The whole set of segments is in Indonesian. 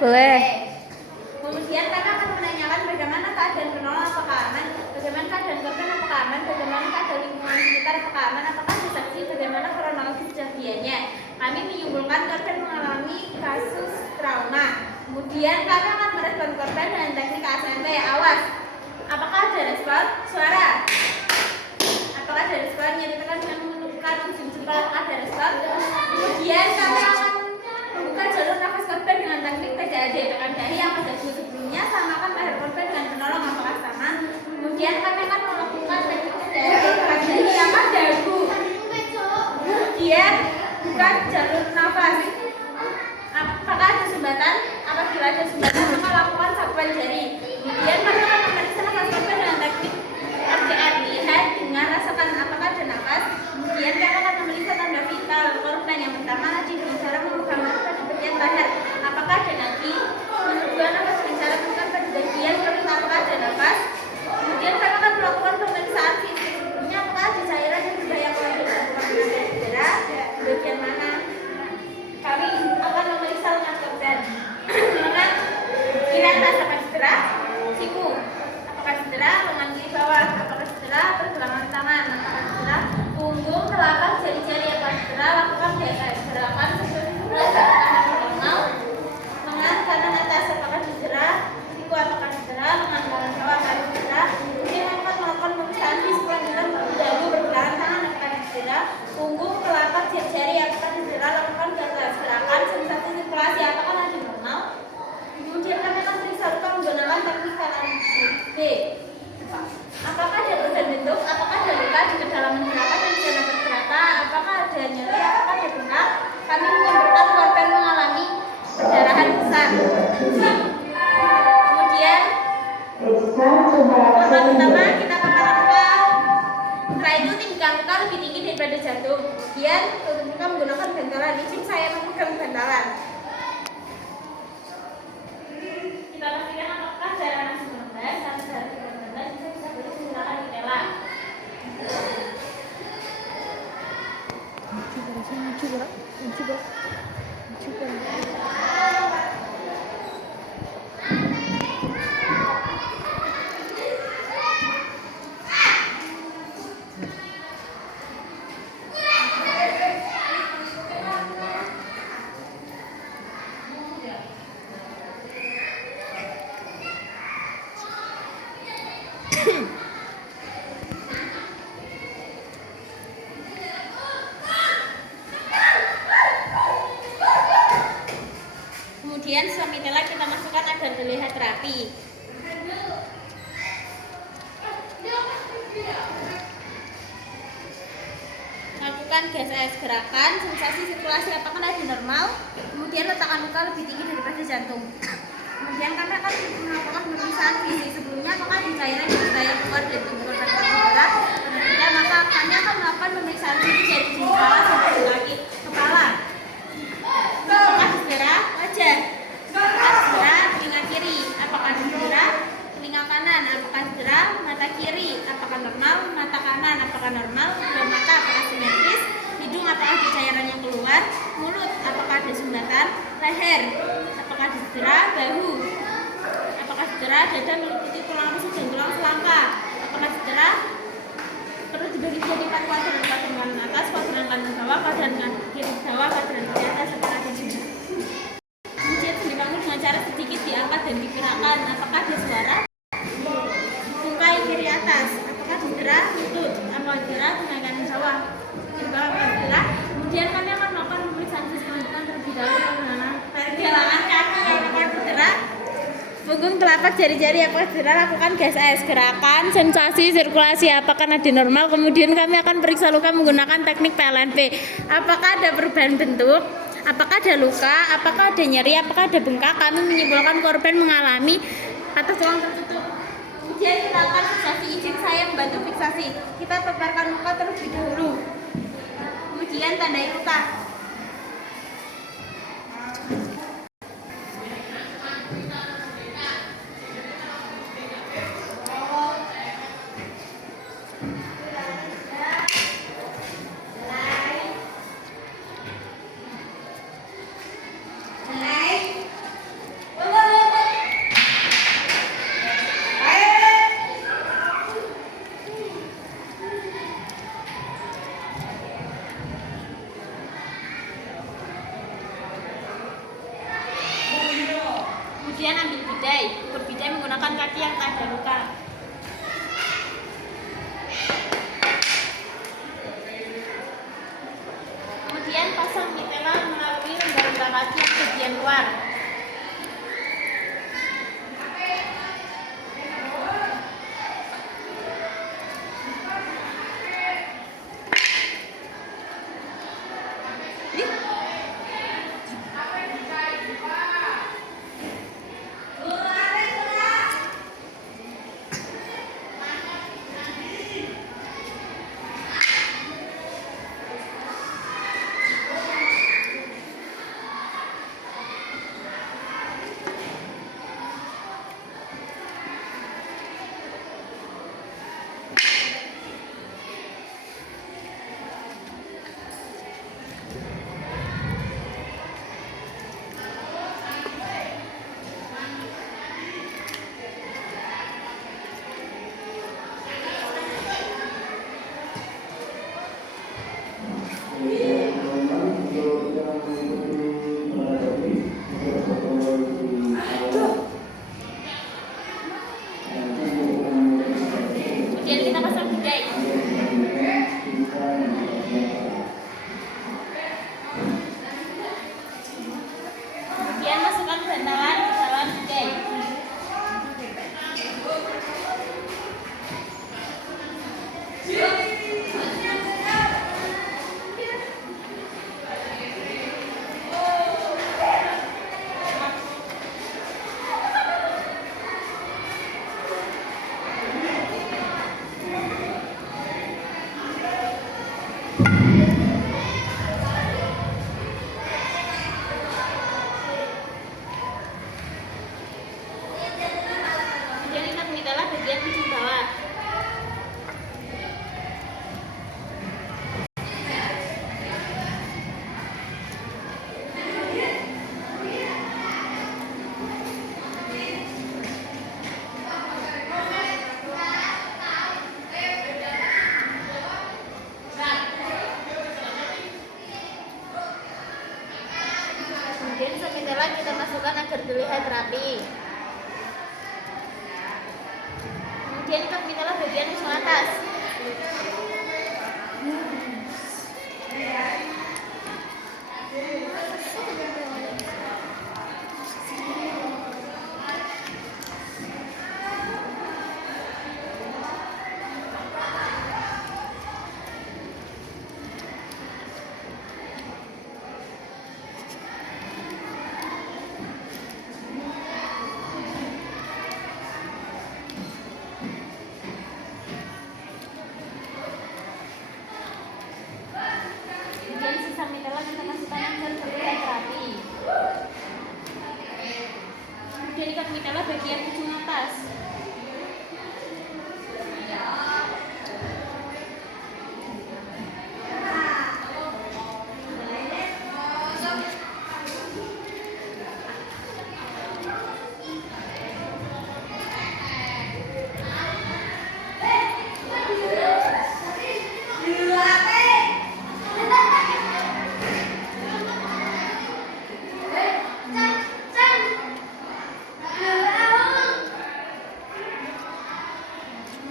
Boleh. Kemudian kakak akan menanyakan bagaimana keadaan penolong, apakah aman, bagaimana keadaan korban, apakah aman, bagaimana keadaan lingkungan sekitar, apakah aman, apakah ada saksi, bagaimana kronologis kejadiannya. Kami menyimpulkan korban mengalami kasus trauma. Kemudian kami akan merespon korban dengan teknik ASNP. Awas, apakah ada respon suara? Apakah ada respon? Nyatakan dengan menunjukkan ujung jempol. Apakah ada respon? Kemudian kami akan membuka jalur nafas korban dengan teknik PDAD. Tekan dahi yang pada sebelumnya, samakan leher korban dengan penolong, apakah sama? Kemudian kami akan melakukan teknik PDAD tekan dahi yang dagu. Kemudian buka jalur nafas. Apakah ada sumbatan? Apabila ada sumbatan, maka lakukan sapuan jari. Kemudian kami akan memeriksa nafas korban dengan teknik RDR. Lihat, dengar, rasakan apakah ada nafas. Kemudian kami akan memeriksa tanda vital korban. Yang pertama, nadi dengan cara memegang nafas di bagian leher. Apakah ada nadi? Yang kedua, nafas dengan cara menekan pada bagian perut. Apakah ada nafas? Kemudian kami akan melakukan pemeriksaan fisik. Sebelumnya, apakah ada cairan yang berbahaya kalau dilakukan dengan cedera? Di bagian mana? Kami akan memeriksa lengan korban. Lengan kiri atas, apakah cedera? Siku, apakah cedera? Lengan kiri bawah, apakah cedera? Pergelangan tangan, apakah cedera? Punggung, telapak, jari-jari, apakah cedera? Lakukan gerakan seperti normal. Lengan kanan atas, apakah cedera? Siku, apakah cedera? Lengan kanan bawah, apakah cedera? Kemudian akan melakukan pemeriksaan fisik lanjutan dagu, pergelangan tangan, apakah cedera? Punggung, telapak, jari-jari, apakah cedera? Lakukan gerakan sensasi sirkulasi, apakah lagi normal? Kemudian kami akan periksa luka menggunakan teknik PLNP. Apakah ada perubahan bentuk? Apakah ada luka di kedalaman berapa dan di diameter berapa? Apakah ada nyeri? Apakah ada bengkak? Kami menyimpulkan korban mengalami perdarahan besar. Kemudian langkah pertama kita pakai luka. Setelah itu tinggikan luka lebih tinggi daripada jantung. Kemudian tutup luka menggunakan bantalan. Izin saya memegang bantalan. Kita pastikan apakah darah masih menetes. Kalau darah tidak menetes, kita bisa boleh menggunakan Nutella. Kemudian setelah Nutella kita masukkan agar terlihat rapi. Lakukan gas AS gerakan, sensasi sirkulasi apakah lagi normal. Kemudian letakkan luka lebih tinggi daripada jantung. Kemudian kami akan melakukan pemeriksaan fisik. Sebelumnya apakah ada cairan yang berbahaya keluar dari tubuh korban kita? Kalau tidak, maka kami akan melakukan pemeriksaan fisik dari kepala sampai ke kaki kepala. Apakah cedera? Wajah. Apakah cedera? Telinga kiri. Apakah cedera? Telinga kanan. Apakah cedera? Mata kiri. Apakah normal? Mata kanan. Apakah normal? Kedua mata. Apakah simetris? Hidung. Apakah ada cairan yang keluar? Mulut. Apakah ada sumbatan? Leher. Apakah cedera? Bahu. Apakah cedera? Dada meliputi tulang rusuk dan tulang selangka. Apakah cedera? Perlu dibagi jadi 4 kuadran kanan atas, kuadran kanan bawah, kuadran kiri bawah, kuadran kiri atas, apakah ada cedera? Kemudian dibangun dengan cara sedikit diangkat dan digerakkan. Apakah ada suara? Tungkai kiri atas. Apakah cedera? Lutut. Apakah cedera? tungkai kanan bawah. Kiri bawah, apakah cedera? Kemudian kami akan melakukan pemeriksaan fisik lanjutan terlebih dahulu menggunakan pergelangan kaki. Apakah cedera? Punggung, telapak, jari-jari, apakah cedera? Lakukan gas AS gerakan, sensasi sirkulasi apakah nadi normal. Kemudian kami akan periksa luka menggunakan teknik PLNP. Apakah ada perubahan bentuk? Apakah ada luka? Apakah ada nyeri? Apakah ada bengkak? Kami menyimpulkan korban mengalami atas tulang tertutup. Kemudian kita akan fiksasi. Izin saya membantu fiksasi. Kita paparkan luka terlebih dahulu. Kemudian tandai luka. Berbijai menggunakan kaki yang tak ada luka. Kemudian pasang mitela melalui lembar-lembar kaki yang bagian luar. Kemudian kita pasang bidai. Kemudian masukkan bantalan ke dalam bidai. Kemudian ikat mitela bagian ujung bawah. Kemudian semitela kita masukkan agar terlihat rapi. Kemudian ikat mitela bagian ujung atas. Kemudian sisa mitela kita masukkan agar terlihat rapi. Kemudian ikat mitela bagian ujung atas.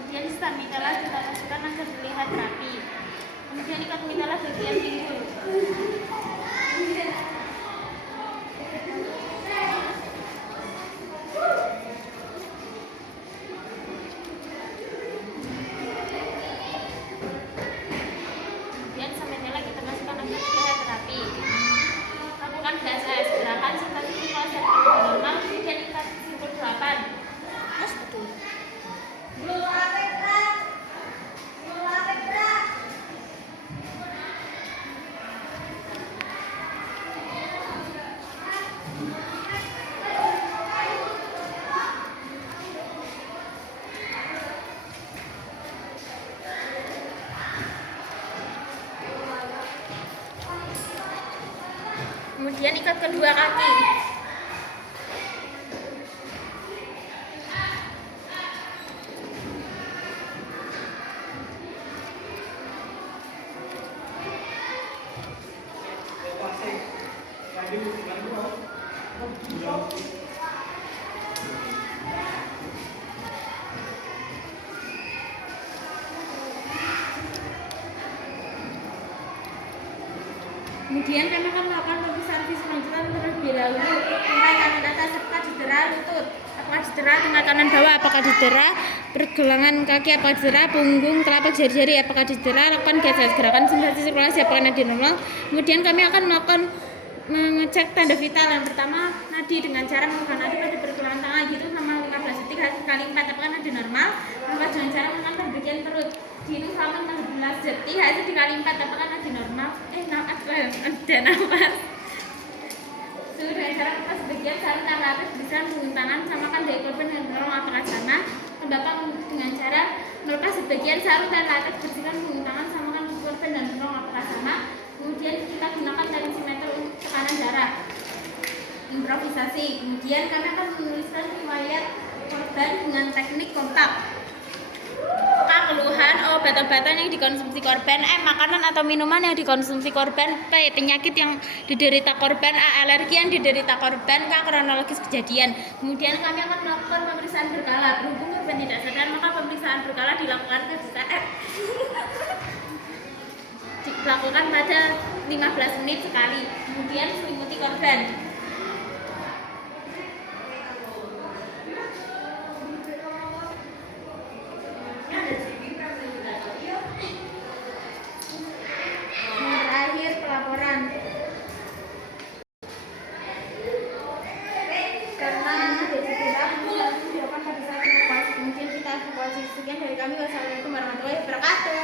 Kemudian sisa mitela kita masukkan agar terlihat rapi. Kemudian ikat mitela bagian pinggul. Kemudian sisa mitela kita masukkan agar terlihat rapi. Lakukan BSS gerakan sintasi konsep normal, kemudian ikat simpul 8. Mas betul. Kemudian ikat kedua kaki. Kemudian kami akan melakukan pemeriksaan fisik lanjutan terlebih dahulu. Mulai kanan atas, apakah cedera lutut, apakah cedera tengah kanan bawah, apakah cedera pergelangan kaki, apakah cedera punggung, telapak jari-jari, apakah cedera, lakukan gerakan sensasi sirkulasi, apakah nadi normal. Kemudian kami akan melakukan mengecek tanda vital. Yang pertama, nadi dengan cara menggunakan nadi pada pergelangan tangan gitu selama 15 detik kali 4, apakah nadi normal. Kedua, dengan cara menggunakan pada bagian perut dihitung selama 15 detik hasil dikali 4, apakah nadi normal. Ada nafas. Suhu dengan cara melepas sebagian sarung tangan atas bisa menggunakan tangan samakan dari korban dengan menolong, apakah sama. Kedua, dengan cara melepas sebagian sarung tangan atas bersihkan menggunakan tangan samakan korban dan menolong, apakah sama. Kemudian kita gunakan tensimeter untuk tekanan darah. Improvisasi. Kemudian kami akan menuliskan riwayat korban dengan teknik kompak. Keluhan, obat-obatan yang dikonsumsi korban, makanan atau minuman yang dikonsumsi korban, penyakit yang diderita korban, alergi yang diderita korban, kronologis kejadian. Kemudian kami akan melakukan pemeriksaan berkala. Berhubung korban tidak sadar, maka pemeriksaan berkala dilakukan dilakukan pada 15 menit sekali. Kemudian selimuti korban. Terakhir pelaporan. Karena ada cedera, kemudian dilakukan pada saat evakuasi. Kemudian kita evakuasi. Sekian dari kami. Wassalamualaikum warahmatullahi wabarakatuh.